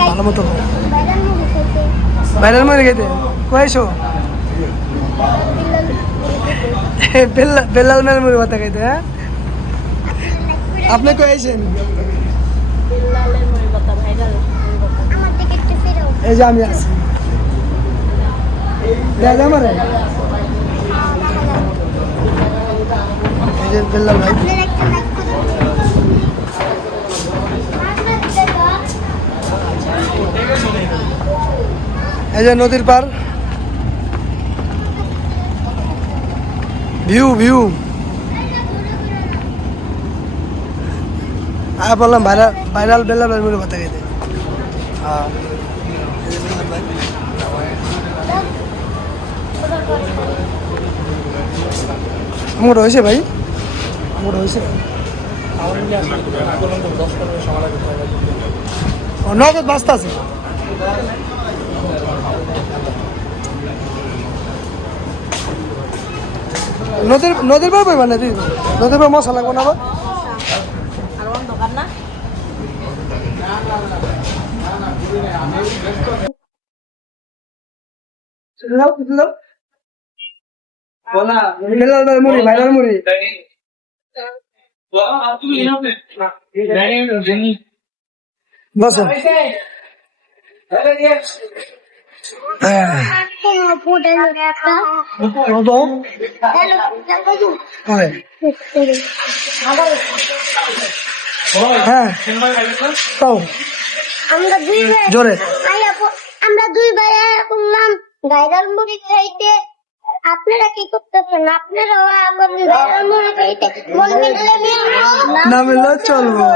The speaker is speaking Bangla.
ভালো মতো ভাইরাল মুড়ি খেতে কয়েছো বেলাল মেল মুড়ি ভাতা খাইতে হ্যাঁ আপনি কয়েছেন এই যে আমি আছি আমার এই যে বেলাল ভাই এই যে নদীর পার ভিউ ভিউ আমি বললাম ভাইরাল বেলা মুড়ি ভাতা খাইতে হ্যাঁ আমার হয়েছে ভাই আমার হয়েছে নগদ বাস্তা আছে নদীর পর পাইবা না দিদি নদীর পর মশা লাগবো না আবার মুড়ি ভাইরাল মুড়ি বসো জোরে আমরা দুই ভাই বললাম ভাইরাল মুড়ি খাইতে আপনারা কি করতেছেন আপনারাও ভাইরাল মুড়ি খাইতে মন মিললে না মিললে চলবো